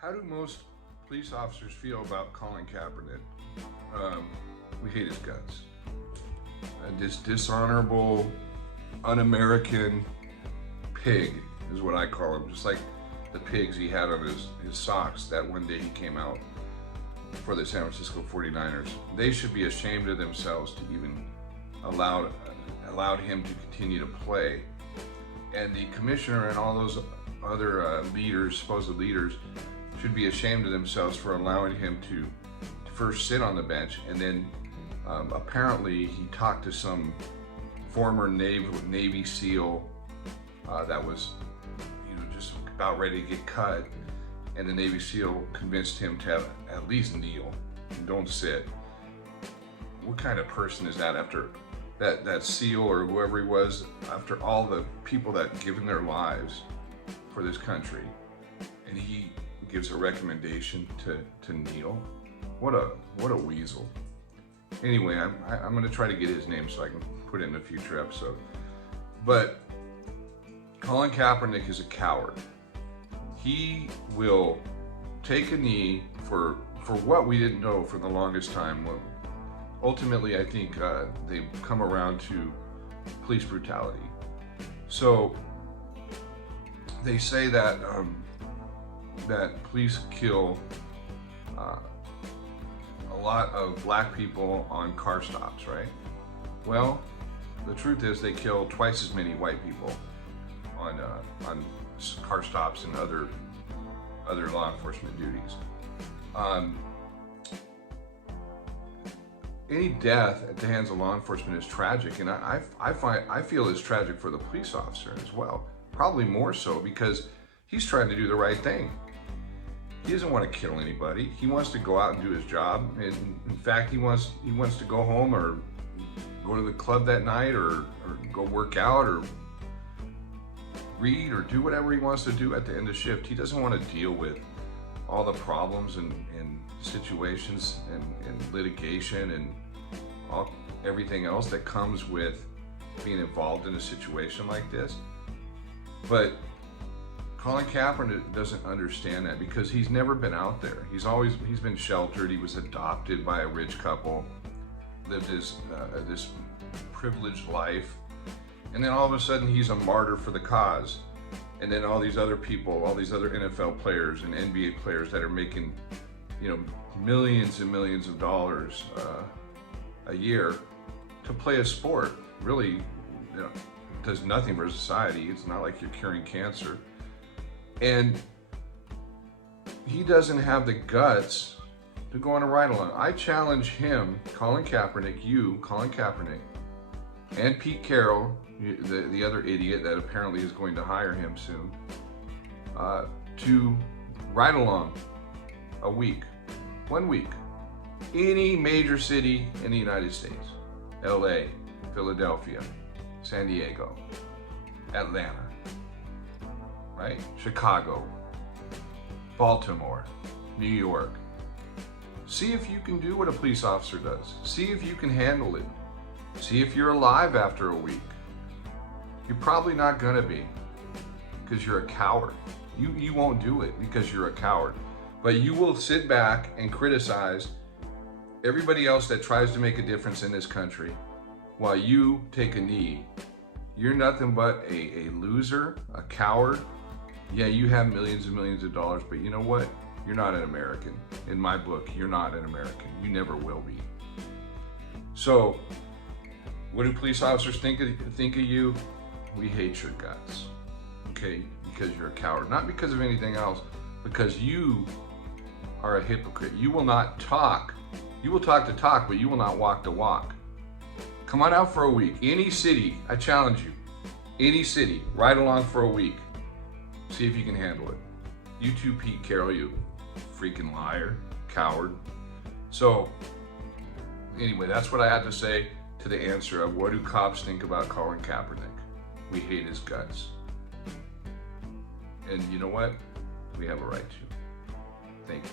How do most police officers feel about Colin Kaepernick? We hate his guts. This dishonorable, un-American pig is what I call him. Just like the pigs he had on his socks that one day he came out for the San Francisco 49ers. They should be ashamed of themselves to even allowed him to continue to play. And the commissioner and all those other leaders, supposed leaders, should be ashamed of themselves for allowing him to first sit on the bench, and then apparently he talked to some former Navy SEAL that was, just about ready to get cut, and the Navy SEAL convinced him to at least kneel and don't sit. What kind of person is that after that SEAL or whoever he was, after all the people that given their lives for this country, and he gives a recommendation to kneel? What a weasel. Anyway, I'm going to try to get his name so I can put it in a future episode. But Colin Kaepernick is a coward. He will take a knee for what we didn't know for the longest time. Ultimately, I think they've come around to police brutality. So they say that that police kill a lot of black people on car stops, right? Well, the truth is they kill twice as many white people on car stops and other law enforcement duties. Any death at the hands of law enforcement is tragic, and I feel it's tragic for the police officer as well. Probably more so because he's trying to do the right thing. He doesn't want to kill anybody. He wants to go out and do his job. And in fact, he wants to go home or go to the club that night or go work out or read or do whatever he wants to do at the end of shift. He doesn't want to deal with all the problems and situations and litigation and everything else that comes with being involved in a situation like this. But Colin Kaepernick doesn't understand that because he's never been out there. He's been sheltered. He was adopted by a rich couple, lived this privileged life, and then all of a sudden he's a martyr for the cause. And then all these other people, all these other NFL players and NBA players that are making, millions and millions of dollars a year to play a sport, really, does nothing for society. It's not like you're curing cancer. And he doesn't have the guts to go on a ride along. I challenge him, Colin Kaepernick, Colin Kaepernick, and Pete Carroll, the other idiot that apparently is going to hire him soon, to ride along a week, 1 week, any major city in the United States, LA, Philadelphia, San Diego, Atlanta, right? Chicago, Baltimore, New York. See if you can do what a police officer does. See if you can handle it. See if you're alive after a week. You're probably not gonna be, because you're a coward. You won't do it because you're a coward. But you will sit back and criticize everybody else that tries to make a difference in this country while you take a knee. You're nothing but a loser, a coward. Yeah, you have millions and millions of dollars, but you know what? You're not an American. In my book, you're not an American. You never will be. So, what do police officers think of you? We hate your guts, okay? Because you're a coward. Not because of anything else, because you are a hypocrite. You will not talk. You will talk the talk, but you will not walk the walk. Come on out for a week. Any city, I challenge you. Any city, ride along for a week. See if you can handle it. You too, Pete Carroll, you freaking liar, coward. So, anyway, that's what I had to say to the answer of what do cops think about Colin Kaepernick. We hate his guts. And you know what? We have a right to. Thank you.